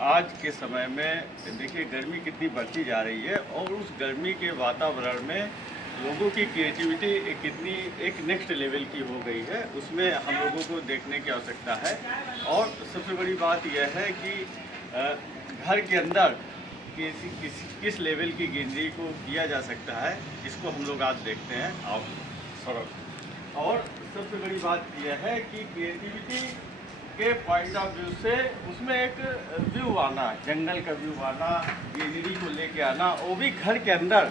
आज के समय में देखिए गर्मी कितनी बढ़ती जा रही है और उस गर्मी के वातावरण में लोगों की क्रिएटिविटी कितनी एक नेक्स्ट लेवल की हो गई है, उसमें हम लोगों को देखने की आवश्यकता है। और सबसे बड़ी बात यह है कि घर के अंदर किस लेवल की ग्रीनरी को किया जा सकता है, इसको हम लोग आज देखते हैं। और सबसे बड़ी बात यह है कि क्रिएटिविटी के पॉइंट ऑफ व्यू से उसमें एक व्यू आना, जंगल का व्यू आना, ग्रीनरी को लेके आना, वो भी घर के अंदर,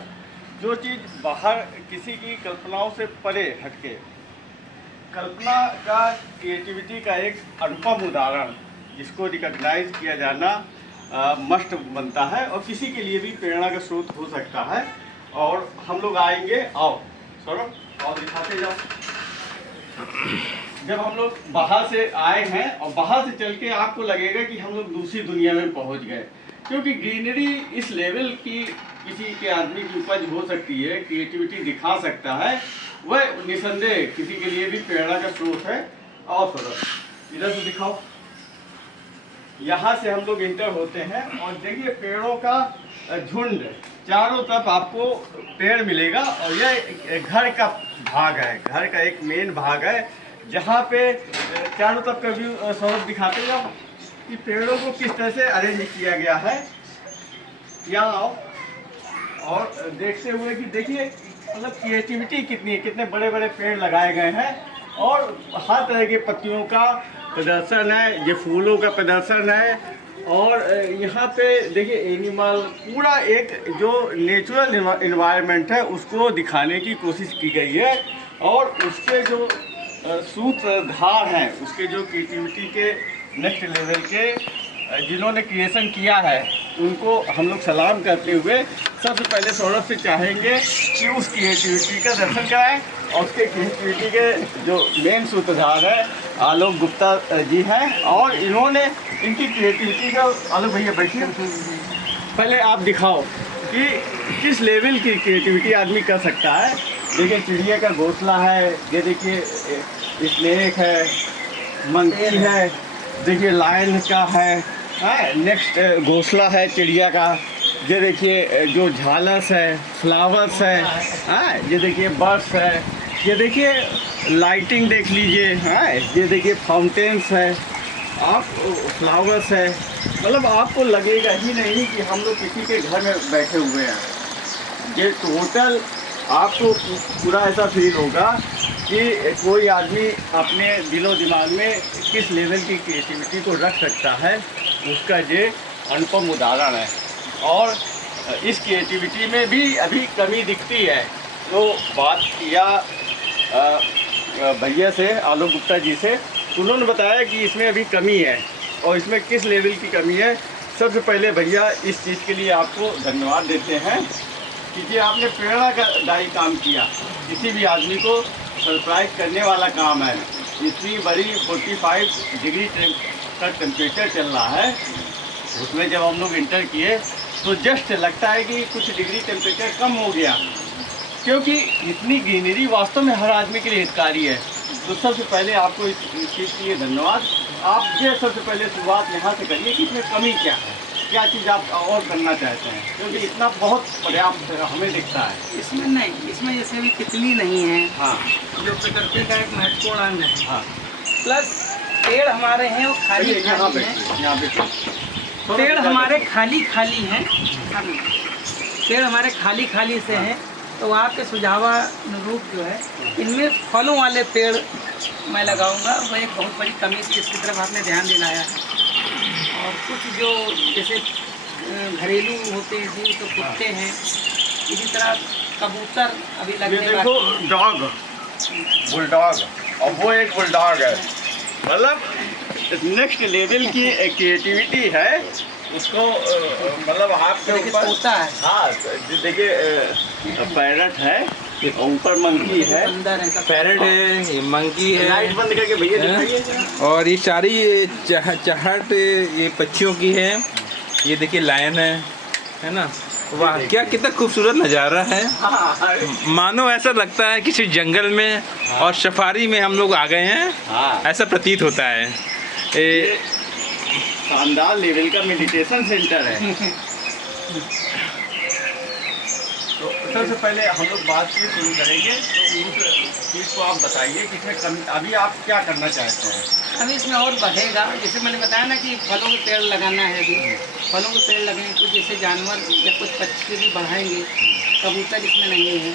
जो चीज़ बाहर किसी की कल्पनाओं से परे हटके, कल्पना का क्रिएटिविटी का एक अनुपम उदाहरण जिसको रिकॉग्नाइज किया जाना मस्ट बनता है और किसी के लिए भी प्रेरणा का स्रोत हो सकता है। और हम लोग आएंगे, आओ सौरभ और दिखाते जाओ। जब हम लोग बाहर से आए हैं और बाहर से चल के आपको लगेगा कि हम लोग दूसरी दुनिया में पहुंच गए, क्योंकि ग्रीनरी इस लेवल की किसी के आदमी की उपज हो सकती है, क्रिएटिविटी दिखा सकता है, वह निसंदेह किसी के लिए भी प्रेरणा का स्रोत है। और थोड़ा इधर से दिखाओ। यहाँ से हम लोग इंटर होते हैं और देखिए पेड़ों का झुंड, चारों तरफ आपको पेड़ मिलेगा और यह घर का भाग है, घर का एक मेन भाग है जहाँ पे चारों तरफ का व्यू सौरभ दिखाते जाओ कि पेड़ों को किस तरह से अरेंज किया गया है। यहाँ आओ और देखते हुए कि देखिए मतलब क्रिएटिविटी कितनी है, कितने बड़े बड़े पेड़ लगाए गए हैं और हर तरह के पत्तियों का प्रदर्शन है, ये फूलों का प्रदर्शन है। और यहाँ पे देखिए एनिमल, पूरा एक जो नेचुरल इन्वायरमेंट है उसको दिखाने की कोशिश की गई है। और उसके जो सूत्रधार हैं, उसके जो क्रिएटिविटी के नेक्स्ट लेवल के जिन्होंने क्रिएशन किया है, उनको हम लोग सलाम करते हुए सबसे पहले सौरभ से चाहेंगे कि उस क्रिएटिविटी का दर्शन कराएं। और उसके क्रिएटिविटी के जो मेन सूत्रधार है आलोक गुप्ता जी हैं और इन्होंने इनकी क्रिएटिविटी का, आलोक भैया बैठिए, पहले आप दिखाओ कि किस लेवल की क्रिएटिविटी आदमी कर सकता है। देखिए चिड़िया का घोंसला है, ये देखिए स्नेक है, मंकी है, देखिए लायन का है, नेक्स्ट घोंसला है चिड़िया का, ये देखिए जो झालर्स है, फ्लावर्स है, ये देखिए बर्ड्स है, ये देखिए लाइटिंग देख लीजिए, ये देखिए फाउंटेन्स है, आप फ्लावर्स है। मतलब आपको लगेगा ही नहीं कि हम लोग किसी के घर में बैठे हुए हैं। ये टोटल आपको पूरा ऐसा फील होगा कि कोई आदमी अपने दिलो दिमाग में किस लेवल की क्रिएटिविटी को रख सकता है, उसका ये अनुपम उदाहरण है। और इस क्रिएटिविटी में भी अभी कमी दिखती है। तो बात किया भैया से, आलोक गुप्ता जी से, उन्होंने बताया कि इसमें अभी कमी है और इसमें किस लेवल की कमी है। सबसे पहले भैया इस चीज़ के लिए आपको धन्यवाद देते हैं क्योंकि आपने प्रेरणा का दायी काम किया। किसी भी आदमी को सरप्राइज करने वाला काम है। इतनी बड़ी 45 डिग्री का टेम्परेचर चल रहा है, उसमें जब हम लोग इंटर किए तो जस्ट लगता है कि कुछ डिग्री टेम्परेचर कम हो गया, क्योंकि इतनी ग्रीनरी वास्तव में हर आदमी के लिए हितकारी है। तो सबसे पहले आपको इस चीज़ के लिए धन्यवाद। आप ये सबसे पहले शुरुआत यहाँ से करिए कि इसमें कमी क्या है, क्या चीज़ आप और करना चाहते हैं, क्योंकि इतना बहुत पर्याप्त हमें दिखता है। इसमें नहीं, इसमें जैसे भी तितली नहीं है, हाँ, जो प्रकृति का एक महत्वपूर्ण अंग है। हाँ, प्लस पेड़ हमारे हैं वो खाली यहाँ पे, यहाँ पे पेड़ हमारे खाली हैं, पेड़ हमारे खाली से हैं। तो आपके सुझावानुरूप जो है इनमें फलों वाले पेड़ मैं लगाऊंगा। वह एक बहुत बड़ी कमी थी, इसकी तरफ आपने ध्यान दिलाया है। और कुछ जो जैसे घरेलू होते हैं जीव, तो कुत्ते हैं, इसी तरह कबूतर अभी लगने देखो डॉग, बुलडॉग, और वो एक बुलडॉग है। मतलब नेक्स्ट लेवल की क्रिएटिविटी है उसको, मतलब आपके ऊपर तोता है, हाँ देखिए पैरट है, ऊपर मंकी है, पैरट है, ये मंकी है, लाइट बंद करके भैया दिखाइए। और ये सारी चहट ये पक्षियों की है। ये देखिए लायन है ना। वाह, क्या कितना खूबसूरत नज़ारा है। मानो ऐसा लगता है किसी जंगल में और सफारी में हम लोग आ गए हैं, ऐसा प्रतीत होता है। शानदार लेवल का मेडिटेशन सेंटर है। तो सबसे पहले हम लोग बातचीत शुरू करेंगे, तो उस चीज़ को आप बताइए कि इसमें कमी अभी आप क्या करना चाहते हैं? अभी इसमें और बढ़ेगा। जैसे मैंने बताया ना कि फलों के पेड़ लगाना है, अभी फलों के पेड़ लगेंगे तो जैसे जानवर या कुछ पक्षी भी बढ़ाएंगे। कबूतर इसमें नहीं है,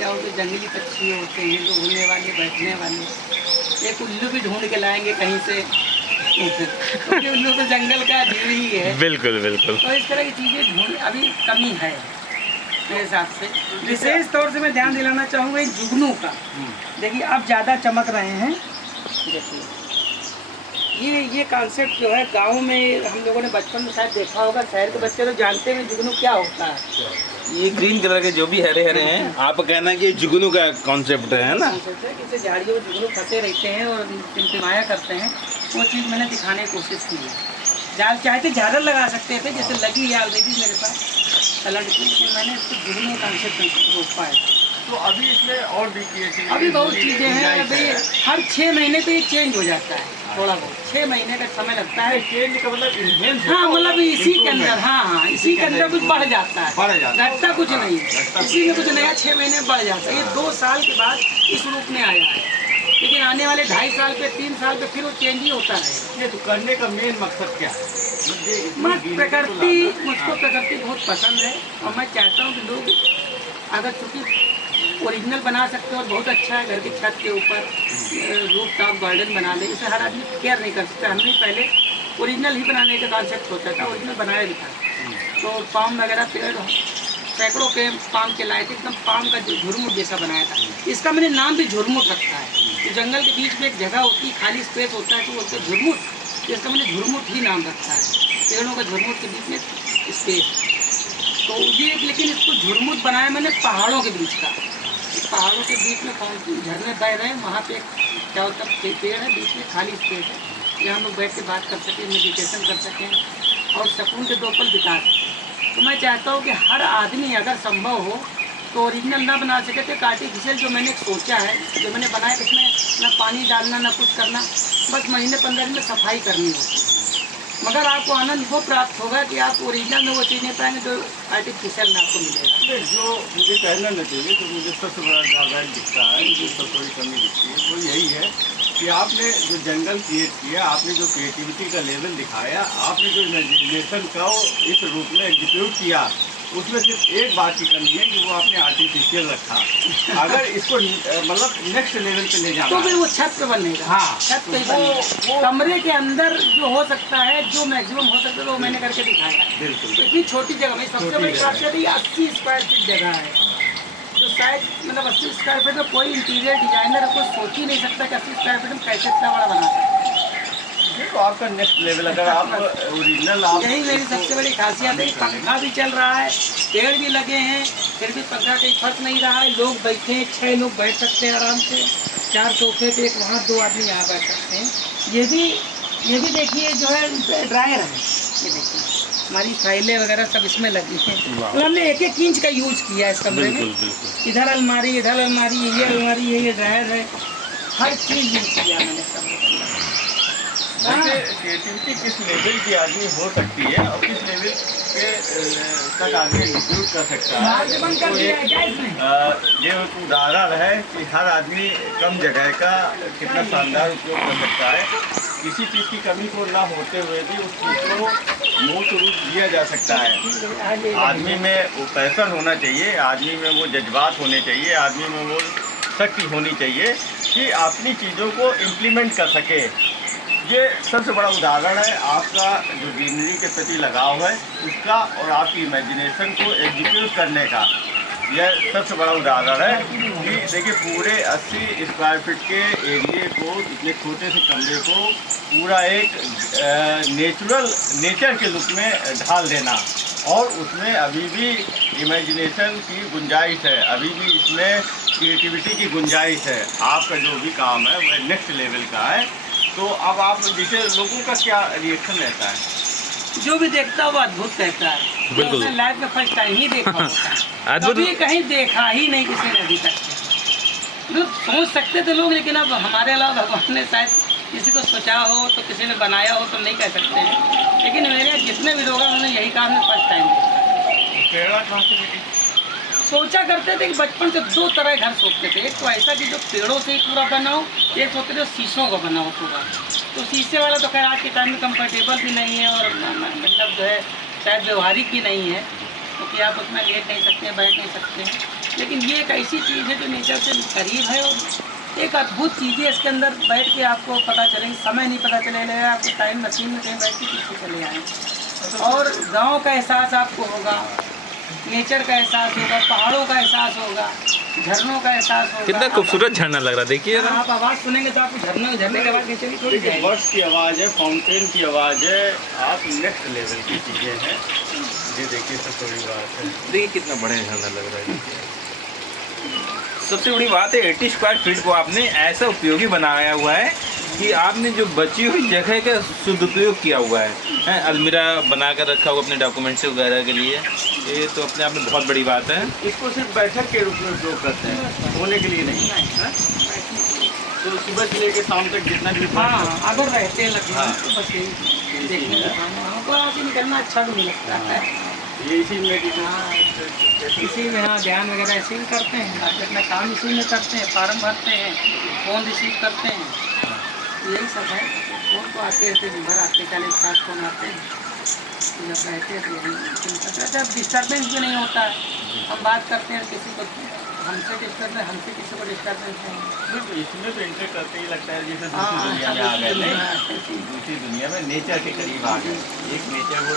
या वो जो जंगली पक्षी होते हैं जो उड़ने वाले बैठने वाले, एक उल्लू भी ढूंढ के लाएंगे कहीं से क्योंकि उल्लू तो जंगल का जीव ही है। बिल्कुल बिल्कुल। तो इस तरह की चीज़ें ढूंढ अभी कमी है मेरे हिसाब से। विशेष तौर से मैं ध्यान दिलाना चाहूँगा जुगनू का। देखिए अब ज़्यादा चमक रहे हैं। देखिए ये कॉन्सेप्ट जो है गांव में हम लोगों ने बचपन में शायद देखा होगा, शहर के बच्चे तो जानते हैं जुगनू क्या होता है। ये ग्रीन कलर के जो भी हरे हरे हैं, आप कहना कि जुगनू का कॉन्सेप्ट है ना? जैसे झाड़ियों में जुगनू फंसे रहते हैं और टिमटिमाया करते हैं, वो चीज़ मैंने दिखाने की कोशिश की है। जाल चाहते झालर लगा सकते थे, जैसे लगी है ऑलरेडी मेरे पास कलर की, लेकिन मैंने इसको जुगनू कॉन्सेप्ट रोका है। तो अभी इसमें और भी अभी बहुत चीज़ें हैं। अभी हर 6 महीने पे ये चेंज हो जाता है, थोड़ा बहुत 6 महीने का समय लगता है। चेंज का मतलब इन्हेंस, हाँ मतलब इसी के अंदर, हाँ इसी के अंदर कुछ बढ़ जाता है, बढ़ जाता है, घटता कुछ नहीं है, इसी में कुछ नया 6 महीने में बढ़ जाता है। ये 2 साल के बाद इस रूप में आया है, लेकिन आने वाले 2.5 साल पे 3 साल पे फिर वो चेंज ही होता है। ये तो करने का मेन मकसद क्या है? प्रकृति, मुझको प्रकृति बहुत पसंद है और मैं चाहता हूँ कि लोग अगर चूँकि ओरिजिनल बना सकते हो और बहुत अच्छा है, घर की छत के ऊपर रूफ टॉप गार्डन बना ले, इसे हर आदमी केयर नहीं कर सकता। हमने पहले ओरिजिनल ही बनाने का कॉन्सेप्ट होता था, ओरिजिनल बनाया भी था। तो पाम वगैरह पेड़ सैकड़ों के पाम के लाए थे, एकदम पाम का जो झुरमुट जैसा बनाया था। इसका मैंने नाम भी झुरमुट रखा है। तो जंगल के बीच में एक जगह होती है, खाली स्पेस होता है, तो बोलते हैं झुरमुट, तो इसका मैंने झुरमुट ही नाम रखा है। पेड़ों का झुरमुट के बीच में स्पेस, तो ये लेकिन इसको झुरमुट बनाया मैंने पहाड़ों के बीच का। पहाड़ों के बीच में झरने बह रहे हैं, वहाँ पे चारों तरफ पेड़ है, बीच में खाली स्पेस है जहाँ हम लोग बैठ के बात कर सकें, मेडिटेशन कर सकें और सुकून के 2 पल बिता सकें। तो मैं चाहता हूँ कि हर आदमी अगर संभव हो तो ओरिजिनल ना बना सके तो एक आर्टिफिशियल जो मैंने सोचा है, जो मैंने बनाया, इसमें ना पानी डालना ना कुछ करना, बस महीने 15 दिन में सफाई करनी होगी। मगर आपको आनंद वो प्राप्त होगा कि आप ओरिजिनल में वो चीज़ नहीं पाएंगे जो आर्टिफिशियल में आपको मिलेगा। जो मुझे कहना न चाहिए, तो मुझे सबसे बड़ा ड्रॉबैक दिखता है, मुझे सबसे बड़ी कमी दिखती है, वो यही है कि आपने जो जंगल क्रिएट किया, आपने जो क्रिएटिविटी का लेवल दिखाया, आपने जो इमेजिनेशन को इस रूप में एग्जीक्यूट किया, उसमें सिर्फ एक बात की कमी है कि वो आपने आर्टिफिशियल रखा। अगर इसको मतलब नेक्स्ट लेवल पे ले जाना तो फिर वो छत पे बनेगा। हाँ, छत पे बनेगा। कमरे के अंदर जो हो सकता है, जो मैक्सिमम हो सकता है, वो मैंने करके दिखाया। बिल्कुल। तो इतनी छोटी जगह में सबसे बड़ी खासियत है 80 स्क्वायर फीट जगह है, जो शायद मतलब 80 स्क्वायर फीट में कोई इंटीरियर डिजाइनर कोई सोच ही नहीं सकता कि 80 स्क्वायर फीट में कैसे इतना बड़ा बना सकता है। तो आपका नेक्स्ट लेवल, अगर आप ओरिजिनल, आप यही मेरी सबसे बड़ी खासियत है। पंखा भी चल रहा है, पेड़ भी लगे हैं, फिर भी पंखा कहीं फंस नहीं रहा है। लोग बैठे हैं, 6 लोग बैठ सकते हैं आराम से, 4 सोफे पे, एक वहाँ 2 आदमी यहाँ बैठ सकते हैं। ये भी देखिए जो है ड्रायर है, ये देखिए हमारी फाइलें वगैरह सब इसमें लगी हैं। तो हमने 1-1 इंच का यूज किया है इस कमरे में। इधर अलमारी, ये अलमारी, ये ड्रायर है, हर चीज़ यूज किया मैंने इस कमरे के अंदर। क्रिएटिविटी किस लेवल की आदमी हो सकती है और किस लेवल के तक आदमी एग्जीक्यूट कर सकता है, ये एक उदाहरण है कि हर आदमी कम जगह का कितना शानदार उपयोग कर सकता है। किसी चीज़ की कमी को ना होते हुए भी उस चीज़ को मूर्त रूप दिया जा सकता है। आदमी में वो पैशन होना चाहिए, आदमी में वो जज्बात होने चाहिए, आदमी में वो शक्ति होनी चाहिए कि अपनी चीज़ों को इम्प्लीमेंट कर सके। ये सबसे बड़ा उदाहरण है आपका जो ग्रीनरी के प्रति लगाव है उसका, और आपकी इमेजिनेशन को एग्जीक्यूट करने का। यह सबसे बड़ा उदाहरण है कि देखिए पूरे 80 स्क्वायर फीट के एरिए को, इतने छोटे से कमरे को पूरा एक नेचर के लुक में ढाल देना, और उसमें अभी भी इमेजिनेशन की गुंजाइश है, अभी भी इसमें क्रिएटिविटी की गुंजाइश है। आपका जो भी काम है वह नेक्स्ट लेवल का है। तो अब आप जैसे लोगों का क्या रिएक्शन रहता है? जो भी देखता है वो अद्भुत कहता है। बिल्कुल। तो लाइफ में फर्स्ट टाइम ही देखा होता है, अद्भुत। कभी कहीं देखा ही नहीं किसी ने अभी तक। तो सोच सकते थे लोग, लेकिन अब हमारे अलावा भगवान ने शायद किसी को सोचा हो तो किसी ने बनाया हो तो नहीं कह सकते हैं, लेकिन मेरे जितने भी लोग हैं उन्होंने यही कहा हमने फर्स्ट टाइम देखा। पेड़ा कहाँ से मिली? सोचा करते थे कि बचपन से दो तरह घर सोचते थे, एक तो ऐसा कि जो पेड़ों से ही पूरा बना हो, एक सोचते थे शीशों का बना हो पूरा। तो शीशे वाला तो खैर आज के टाइम में कंफर्टेबल भी नहीं है और मतलब जो है शायद व्यवहारिक भी नहीं है, क्योंकि तो आप उसमें लेट नहीं सकते हैं, बैठ नहीं सकते हैं। लेकिन ये एक ऐसी चीज़ है जो नेचर से करीब है और एक अद्भुत चीज़ है। इसके अंदर बैठ के आपको पता चलेगा, समय नहीं पता चलेगा, आपको टाइम मशीन में कहीं बैठ के पीछे चले आए और गाँव का एहसास आपको होगा, नेचर का एहसास होगा, पहाड़ों का एहसास होगा, झरनों का एहसास होगा। कितना खूबसूरत झरना लग रहा है, देखिए ना। आप आवाज़ सुनेंगे तो आपको झरने की आवाज़ नीचे भी थोड़ी जाएगी। बर्ड्स की आवाज़ है, फाउंटेन की आवाज़ है, आप नेक्स्ट लेवल की चीज़ें हैं। ये देखिए सबसे बड़ी बात है, देखिए कितना बड़ा झरना लग रहा है। सबसे बड़ी बात है 80 स्क्वायर फीट को आपने ऐसा उपयोगी बनाया हुआ है कि आपने जो बची हुई जगह का सदुपयोग किया हुआ है। अलमीरा बना कर रखा हुआ अपने डॉक्यूमेंट्स वगैरह के लिए, ये तो अपने आप में बहुत बड़ी बात है। इसको सिर्फ बैठक के रूप में उपयोग करते हैं, सोने के लिए नहीं है। तो सुबह से लेकर शाम तक जितना भी हाँ, अगर रहते हैं लखनऊ हाँ। तो बस यही देखने का काम है। हमको यहाँ से निकलना अच्छा भी नहीं लगता है। ये इसी में हाँ, इसी में हाँ ध्यान वगैरह इसी में करते हैं, बाकी अपना काम इसी में करते हैं, फार्म भरते हैं, फ़ोन रिसीव करते हैं, यही सब है। फ़ोन तो आते रहते दिन भर, आते 40-60 फ़ोन आते हैं, तो जब रहते हैं तो यही जब डिस्टर्बेंस भी नहीं होता है। हम बात करते हैं किसी को हमसे डिस्टर्ब है, हमसे किसी को डिस्टर्बेंस नहीं। तो इसमें तो एंटर करते ही लगता है जैसे दूसरी दुनिया में आ गए नहीं, दूसरी दुनिया में नेचर के करीब आ गए। एक नेचर वो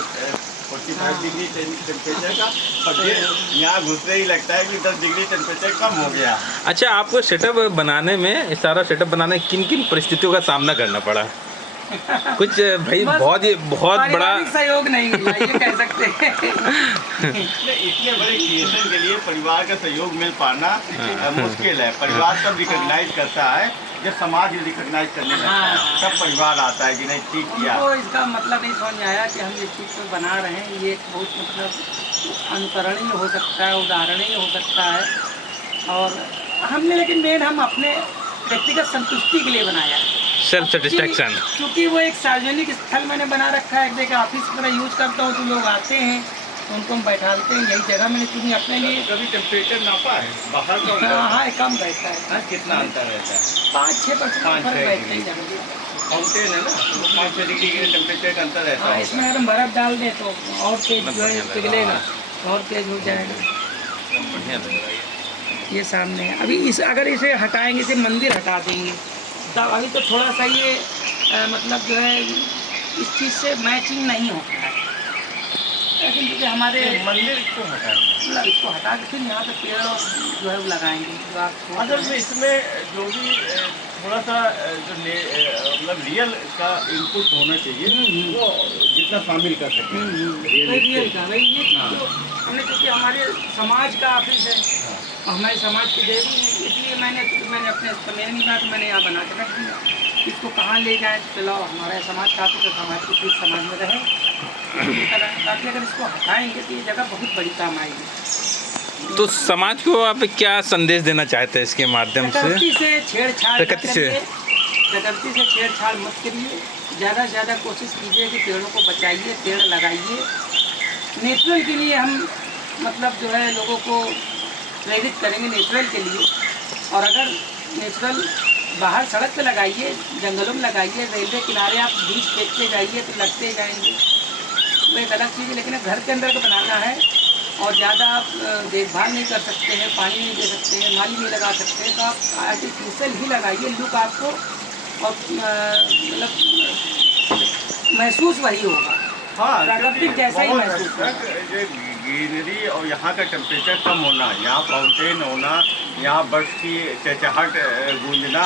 45 डिग्री टेम्परेचर का, और ये यहाँ घुसते ही लगता है कि 10 डिग्री टेम्परेचर कम हो गया। अच्छा, आपको सेटअप बनाने में, सारा सेटअप बनाने में किन किन परिस्थितियों का सामना करना पड़ा? कुछ भाई बहुत बड़ा सहयोग नहीं मिला, ये कह सकते हैं। इतने बड़े क्रिएशन के लिए परिवार का सहयोग मिल पाना मुश्किल है। परिवार तब रिकॉग्नाइज करता है जब समाज रिकॉग्नाइज करने लगता है, तब परिवार आता है कि नहीं ठीक किया। तो इसका मतलब नहीं समझ में आया कि हम जिस चीज़ को बना रहे हैं ये एक बहुत मतलब अनुकरणीय हो सकता है, उदाहरणीय हो सकता है। और हमने लेकिन मेन हम अपने व्यक्तिगत संतुष्टि के लिए बनाया है, सेल्फ सेटिस्फैक्शन। क्योंकि वो एक सार्वजनिक स्थल मैंने बना रखा है, एक जगह ऑफिस की तरह यूज करता हूँ, तो लोग आते हैं तो उनको हम बैठाते हैं। यही जगह मैंने चुनी अपने लिए। कभी टेम्परेचर नापा है बाहर का? हाँ, कम रहता है। कितना अंतर रहता है? 5-6% फर्क बैठता ही ज़्यादा। फाउंटेन है ना, 5-6 डिग्री के टेम्परेचर का अंतर रहता हाँ, है। इसमें अगर हम बर्फ़ डाल दें तो और तेज जो है पिघलेगा, और तेज हो जाएगा। बढ़िया लग रहा है। ये सामने है। अभी अगर इसे हटाएंगे, इसे मंदिर हटा देंगे, तब अभी तो थोड़ा सा ये मतलब जो है इस चीज़ से मैचिंग नहीं होता है। लेकिन क्योंकि हमारे मंदिर को हटाएंगे, मतलब इसको हटा के फिर यहाँ पे पेड़ और जो है वो लगाएंगे, जो आप असल में इसमें जो भी थोड़ा सा जो मतलब रियल का इनपुट होना चाहिए वो जितना शामिल कर सकते हैं। रियल का भाई ये तो हमने, क्योंकि हमारे समाज का ऑफिस है, हमारे समाज की देवी है, इसलिए मैंने अपने मेरे नहीं कहा कि मैंने यहाँ बना के रख दिया। इसको कहाँ ले जाए तो चलाओ, हमारे समाज का ऑफिस है, समाज की चीज़ समाज में रहे, ताकि अगर इसको हटाएंगे तो ये जगह बहुत बड़ी काम आएगी। तो समाज को आप क्या संदेश देना चाहते हैं इसके माध्यम से? प्रकृति से छेड़छाड़ मत प्रकृति से? करिए, प्रकृति से छेड़छाड़ मत करिए। ज़्यादा से ज़्यादा कोशिश कीजिए कि पेड़ों को बचाइए, पेड़ लगाइए। नेचुरल के लिए हम मतलब जो है लोगों को प्रेरित करेंगे नेचुरल के लिए। और अगर नेचुरल बाहर सड़क पे लगाइए, जंगलों में लगाइए, रेलवे किनारे आप बीज फेंकते जाइए तो लगते जाएंगे, वो एक अलग चीज़ है। लेकिन घर के अंदर को बनाना है और ज़्यादा आप देखभाल नहीं कर सकते हैं, पानी नहीं दे सकते हैं, माली नहीं लगा सकते हैं, तो आप आर्टिफिशियल ही लगाइए। लुक आपको और मतलब महसूस वही होगा, हाँ, प्राकृतिक जैसा ही महसूस होगा। ग्रीनरी और यहाँ का टेम्परेचर कम होना, यहाँ फाउंटेन होना, यहाँ बर्ड्स की चहचहाट गूंजना,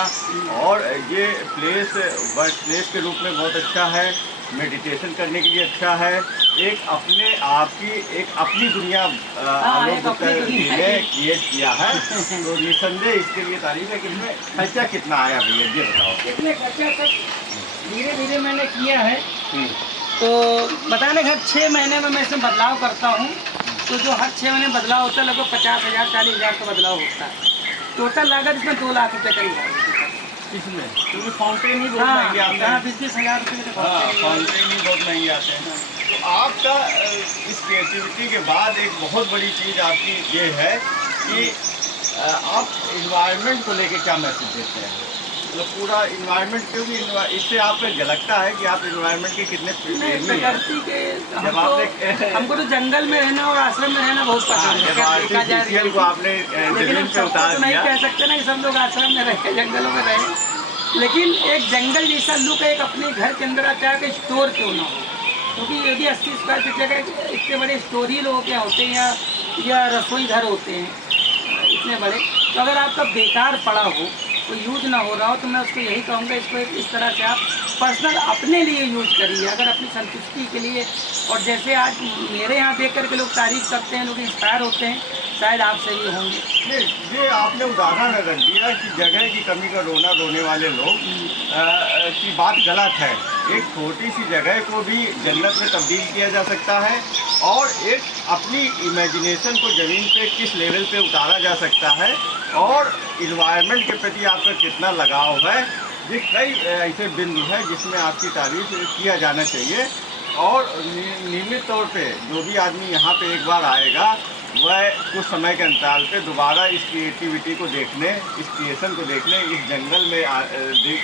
और ये प्लेस बर्ड प्लेस के रूप में बहुत अच्छा है, मेडिटेशन करने के लिए अच्छा है। एक अपने आप की एक अपनी दुनिया क्रिएट किया है, तो निसंदेह इसके लिए तारीफ है। कि इसमें खर्चा कितना आया भैया ये बताओ? इतने खर्चा सब धीरे धीरे मैंने किया है, तो बताने घर 6 महीने में मैं इसमें बदलाव करता हूँ, तो जो हर 6 महीने बदलाव होता है लगभग 50,000 40,000 का बदलाव होता है। टोटल लागत इसमें 2 लाख रुपये करीब है। इसमें क्योंकि फाउंटेन ही बहुत हाँ महंगे आते हाँ, हैं। 20-20 हज़ार रुपये के हाँ, फाउंटेन। फाउंटेन ही बहुत महंगे आते हैं। तो आपका इस क्रिएटिविटी के बाद एक बहुत बड़ी चीज़ आपकी ये है कि आप इन्वायरमेंट को लेके क्या मैसेज देते हैं? मतलब पूरा इन्वायरमेंट, क्योंकि इससे आपको झलकता है कि आप इन्वायरमेंट के कितने प्रेमी हैं। प्रकृति के जब हमको तो जंगल में रहना और आश्रम में रहना बहुत पसंद है। जब अगर देखा जाए आर्टिफिशियल को आपने लेकिन जमीन हम पे सबको उतार तो नहीं दिया, कह सकते ना कि सब लोग आश्रम में रहे, जंगलों में रहे, लेकिन एक जंगल जैसा लुक एक अपने घर के अंदर आता है कि स्टोर क्यों ना हो, क्योंकि यदि 80 स्क्वायर फीट जगह इतने बड़े स्टोर ही लोगों के होते हैं या रसोई घर होते हैं इतने बड़े, तो अगर आपका बेकार पड़ा हो, कोई यूज ना हो रहा हो, तो मैं उसको यही कहूँगा इसको इस तरह से आप पर्सनल अपने लिए यूज करिए, अगर अपनी संतुष्टि के लिए। और जैसे आज मेरे यहाँ देख करके लोग तारीफ करते हैं, लोग इंस्पायर होते हैं, शायद आपसे भी होंगे। ये आपने उदाहरण रख दिया कि जगह की कमी का रोना रोने वाले लोग की बात गलत है। एक छोटी सी जगह को भी जन्नत में तब्दील किया जा सकता है और एक अपनी इमेजिनेशन को ज़मीन पे किस लेवल पे उतारा जा सकता है और इन्वायरमेंट के प्रति आपका कितना लगाव है। ये कई ऐसे बिंदु हैं जिसमें आपकी तारीफ किया जाना चाहिए। और नियमित तौर पे जो भी आदमी यहाँ पे एक बार आएगा वह कुछ समय के अंतराल पे दोबारा इस क्रिएटिविटी को देखने, इस क्रिएशन को देखने, इस जंगल में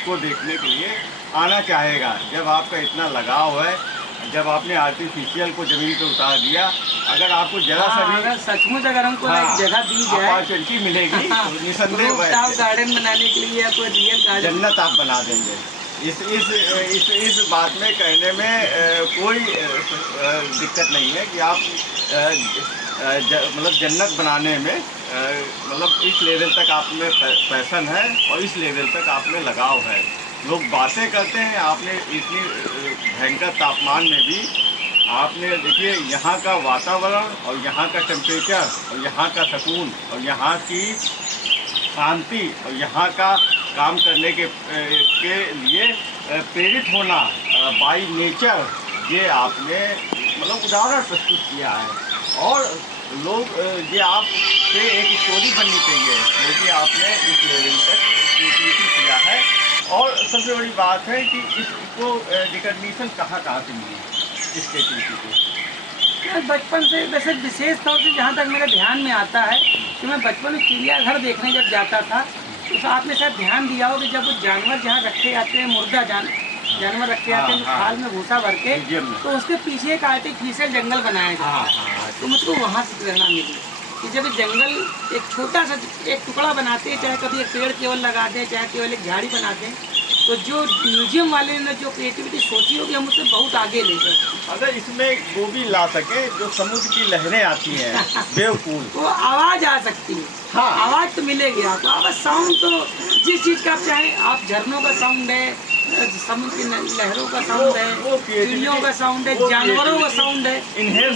को देखने के लिए आना चाहेगा। जब आपका इतना लगाव है, जब आपने आर्टिफिशियल को ज़मीन पे उतार दिया, अगर आपको जरा सा भी अगर सचमुच अगर हमको एक जगह दी जाए, अपॉर्चुनिटी मिलेगी तो निसंदेह गार्डन बनाने के लिए या कोई रियल गार्डन, जन्नत आप बना देंगे। इस बात में कहने में कोई दिक्कत नहीं है कि आप मतलब जन्नत बनाने में मतलब इस लेवल तक आप में पैशन है और इस लेवल तक आप में लगाव है। लोग बातें करते हैं, आपने इतनी भयंकर तापमान में भी आपने देखिए यहाँ का वातावरण और यहाँ का टेम्परेचर और यहाँ का सुकून और यहाँ की शांति और यहाँ का काम करने के लिए प्रेरित होना बाय नेचर, ये आपने मतलब उदाहरण प्रस्तुत किया है। और लोग ये आप पे एक स्टोरी बननी चाहिए क्योंकि आपने इस लेवल तक क्रिएटिविटी किया है। और सबसे बड़ी बात है कि इसको रिकग्निशन कहाँ से मिली इस क्रिएटिविटी को? बचपन से वैसे विशेष तौर से जहाँ तक मेरे ध्यान में आता है कि मैं बचपन में चिड़ियाघर देखने जब जाता था तो आपने शायद ध्यान दिया हो कि जब वो जानवर जहाँ रखे जाते हैं, मुर्दा जानवर रखे जाते हैं थाल में भूसा भर के, तो उसके पीछे एक आर्टिफिशियल जंगल बनाया गया। तो मुझको वहाँ से प्रेरणा मिली कि जब जंगल एक छोटा सा एक टुकड़ा बनाते हैं, चाहे कभी एक पेड़ केवल लगाते हैं, चाहे केवल एक झाड़ी बनाते हैं, तो जो म्यूजियम वाले ने जो क्रिएटिविटी सोची होगी हम उससे बहुत आगे ले गए। अगर इसमें वो भी ला सके जो समुद्र की लहरें आती हैं बेवकूल, वो आवाज़ आ सकती है। हाँ, आवाज़ तो मिलेगी आपको। आवाज़ साउंड तो जिस चीज़ का आप चाहें, आप झरनों का साउंड है, समुद्र की लहरों का साउंड है, चिड़ियों का साउंड है, जानवरों का साउंड है,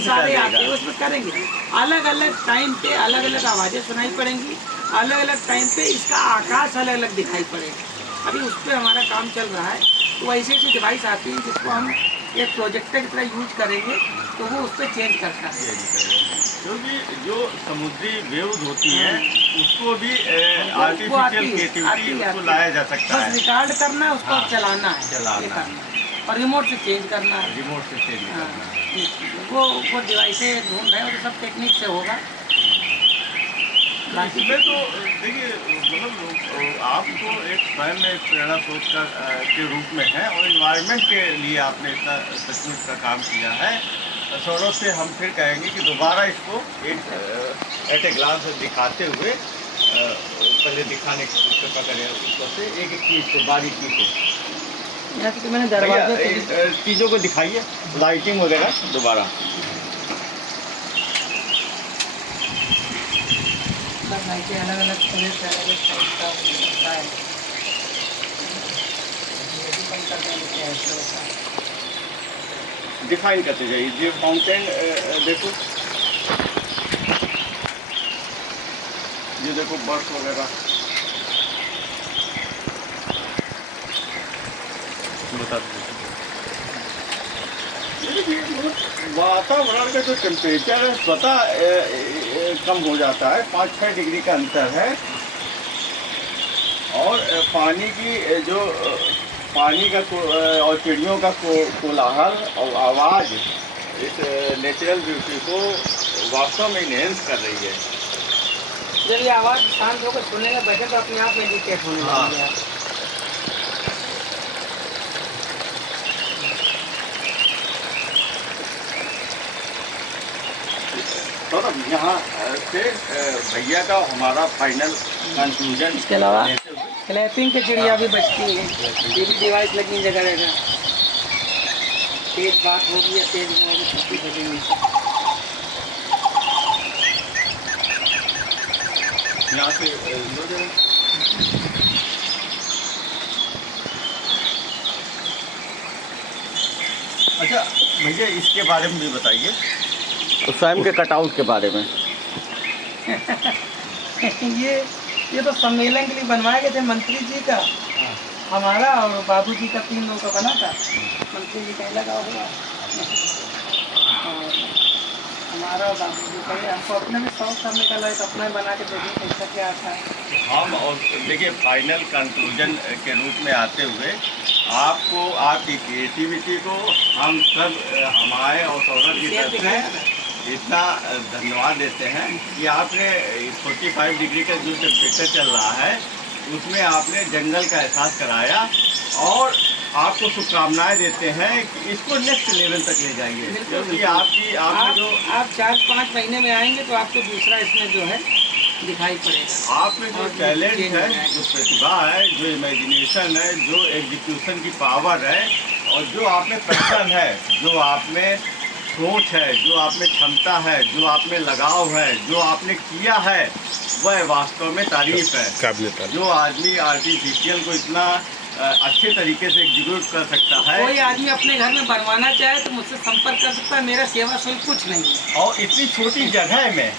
सारे आते हैं उसमें करेंगे। अलग अलग टाइम पे अलग अलग आवाज़ें सुनाई पड़ेंगी, अलग अलग टाइम पे इसका आकाश अलग अलग दिखाई पड़ेगा। अभी उस पर हमारा काम चल रहा है। तो ऐसी ऐसी डिवाइस आती है जिसको हम एक प्रोजेक्टर की तरह यूज करेंगे तो वो उस पर चेंज करता है। क्योंकि जो समुद्री वेव्स होती हैं उसको भी आर्टिफिशियल क्रिएटिविटी उसको लाया जा सकता है। बस रिकॉर्ड करना है, उसको चलाना है और रिमोट से चेंज करना है। रिमोट से चेंज करना है। वो डिवाइसें ढूंढ रहे हैं और सब टेक्निक से होगा। इसमें तो देखिए मतलब आपको एक स्वयं में प्रेरणा स्रोत के रूप में है और इन्वायरमेंट के लिए आपने इतना सचमुच का काम किया है। सौरभ से हम फिर कहेंगे कि दोबारा इसको एक एट ए ग्लांस दिखाते हुए पहले दिखाने की कोशिश करें उसको से एक एक चीज़ को बारीकी से। तो मैंने दरवाजे चीज़ों को दिखाइए, लाइटिंग वगैरह दोबारा। अलग अलग तरह से अलग अलग टाइप का होता है। डिफाइन करते जाइए। ये फाउंटेन देखो, ये देखो बर्फ वगैरह बता वातावरण का जो टेम्परेचर है स्वतः कम हो जाता है। 5-6 डिग्री का अंतर है और पानी की जो पानी का और चिड़ियों का कोलाहल और आवाज़ इस नेचुरल ब्यूटी को वास्तव में इनहेंस कर रही है। जब ये आवाज़ शांत होकर सुनने का बैठे तो अपने आप मेडिटेट होने लगेगा। तो यहाँ से भैया का हमारा फाइनल कंक्लूजन। इसके अलावा क्लैपिंग की चिड़िया भी बचती हैं। ये भी डिवाइस लगी जगह जगह, तेज बात होगी या तेज होगी बजेंगी। यहाँ से अच्छा भैया इसके बारे में भी बताइए, स्वयं के कटआउट के बारे में। ये तो सम्मेलन के लिए बनवाए गए थे, मंत्री जी का हमारा और बाबूजी का, 3 लोगों का बना था। मंत्री जी का लगा हुआ और हमारा और बाबूजी का, हमको अपने में शौक करने का लगा, अपना बना के देखें कैसा क्या आता है। हम और देखिए फाइनल कंक्लूजन के रूप में आते हुए आपको, आपकी क्रिएटिविटी को हम सब हमारे और सौरभ की तरफ से इतना धन्यवाद देते हैं कि आपने 45 डिग्री का जो टेम्परेचर चल रहा है उसमें आपने जंगल का एहसास कराया, और आपको शुभकामनाएं देते हैं कि इसको नेक्स्ट लेवल तक ले जाइए। क्योंकि आपने जो आप 4-5 महीने में आएंगे तो आपको दूसरा इसमें जो है दिखाई पड़ेगा। आप में जो टैलेंट है, जो प्रतिभा है, जो इमेजिनेशन है, जो एग्जीक्यूशन की पावर है, और जो आप में पैशन है, जो आप में सोच है, जो आप में क्षमता है, जो आप में लगाव है, जो आपने किया है, वह वास्तव में तारीफ है। जो आदमी आर्टिफिशियल को इतना अच्छे तरीके से एग्जीक्यूट कर सकता है। कोई आदमी अपने घर में बनवाना चाहे तो मुझसे संपर्क कर सकता है, मेरा सेवा शुल्क कुछ नहीं है। और इतनी छोटी जगह में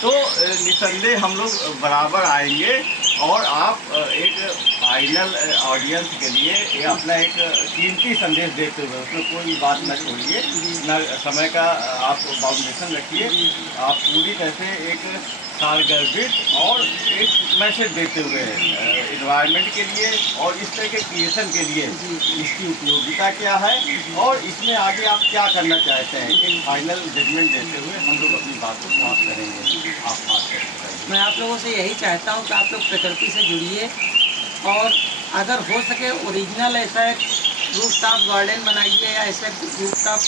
तो निसंदेह हम लोग बराबर आएंगे, और आप एक फाइनल ऑडियंस के लिए ये अपना एक कीमती संदेश देते हुए, उसमें कोई बात न छोड़िए, न समय का आप बाउंडेशन रखिए, आप पूरी तरह से एक सारगर्भित और एक मैसेज देते हुए इन्वायरमेंट के लिए और इस तरह के क्रिएशन के लिए इसकी उपयोगिता क्या है और इसमें आगे आप क्या करना चाहते हैं, एक फाइनल जजमेंट देते हुए हम लोग अपनी बात को समाप्त करेंगे। आप बात करें। मैं आप लोगों से यही चाहता हूँ कि आप लोग प्रकृति से जुड़िए, और अगर हो सके ओरिजिनल ऐसा एक रूफटॉप गार्डन बनाइए या ऐसा रूफटॉप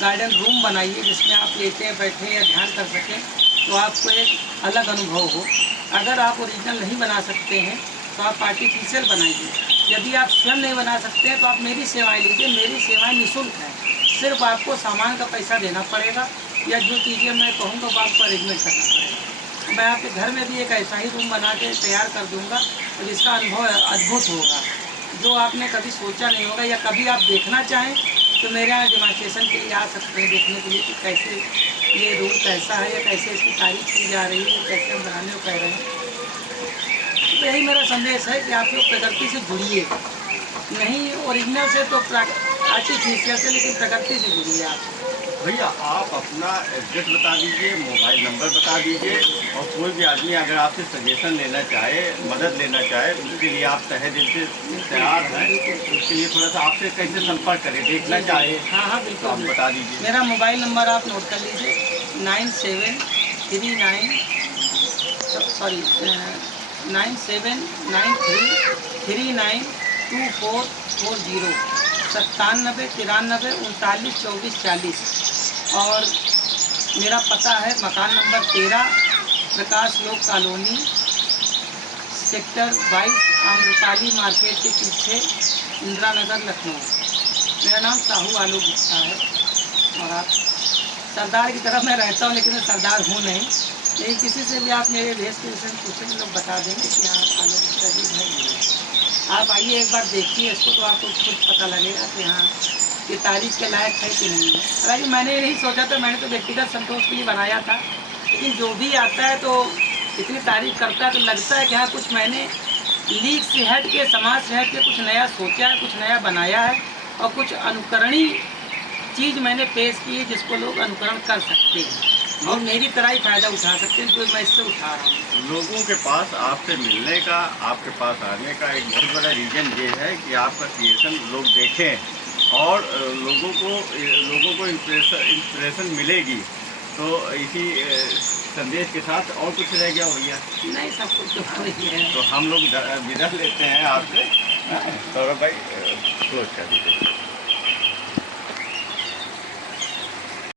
गार्डन रूम बनाइए जिसमें आप लेटे बैठें या ध्यान कर सकें, तो आपको एक अलग अनुभव हो। अगर आप ओरिजिनल नहीं बना सकते हैं तो आप आर्टिफिशियल बनाइए। यदि आप स्वयं नहीं बना सकते हैं तो आप मेरी सेवाएं लीजिए, मेरी सेवाएं निःशुल्क हैं। सिर्फ आपको सामान का पैसा देना पड़ेगा, या जो चीज़ें मैं कहूँगा वो आपको अरेंजमेंट करना पड़ेगा। मैं आपके घर में भी एक ऐसा ही रूम बना के तैयार कर दूँगा और जिसका अनुभव अद्भुत होगा, जो आपने कभी सोचा नहीं होगा। या कभी आप देखना चाहें तो मेरे यहाँ डेमोन्स्ट्रेशन के लिए आ सकते हैं, देखने के लिए कि कैसे ये रूम कैसा है या कैसे इसकी तारीफ की जा रही है, कैसे हम बनाने को कह रहे हैं। तो यही मेरा संदेश है कि आप लोग प्रकृति से जुड़िए, नहीं ओरिजिनल से तो आर्टिफिशियल से, लेकिन प्रकृति से जुड़िए। आप भैया आप अपना एड्रेस बता दीजिए, मोबाइल नंबर बता दीजिए, और कोई भी आदमी अगर आपसे सजेशन लेना चाहे, मदद लेना चाहे, उसके लिए आप तहे दिल से तैयार हैं। उसके लिए थोड़ा सा आपसे कैसे संपर्क करें, देखना चाहे? हाँ हाँ बिल्कुल, आप बता दीजिए। मेरा मोबाइल नंबर आप नोट कर लीजिए, 9793392440, 9793392440। और मेरा पता है मकान नंबर 13, प्रकाश लोक कॉलोनी, सेक्टर 22, आम्रपाली मार्केट के पीछे, इंदिरा नगर, लखनऊ। मेरा नाम साहू आलोक गुप्ता है। और आप सरदार की तरह मैं रहता हूँ, लेकिन मैं सरदार हूँ नहीं। लेकिन किसी से भी आप मेरे भेष के विषय में पूछेंगे, लोग बता देंगे कि हाँ आलोक गुप्ता जी है। आप आइए एक बार देखिए इसको, तो आपको खुद पता लगेगा कि हाँ ये तारीफ के लायक है कि नहीं है। हालांकि मैंने ये नहीं सोचा था, मैंने तो व्यक्तिगत संतोष के लिए बनाया था, लेकिन जो भी आता है तो इतनी तारीफ करता है तो लगता है कि हाँ कुछ मैंने लीग से हट के, समाज से हट के कुछ नया सोचा है, कुछ नया बनाया है, और कुछ अनुकरणीय चीज़ मैंने पेश की है जिसको लोग अनुकरण कर सकते हैं। और मेरी तरह ही फ़ायदा उठा सकते हैं, तो मैं इससे उठा रहा हूँ। लोगों के पास आपसे मिलने का, आपके पास आने का एक बहुत बड़ा रीज़न ये है कि आपका क्रिएशन लोग देखें और लोगों को इंस्पिरेशन मिलेगी। तो इसी संदेश के साथ और कुछ रह गया भैया? नहीं, सब कुछ तो वही है। तो हम लोग विदा लेते हैं आपसे। सौरभ भाई क्लोज कर दीजिए।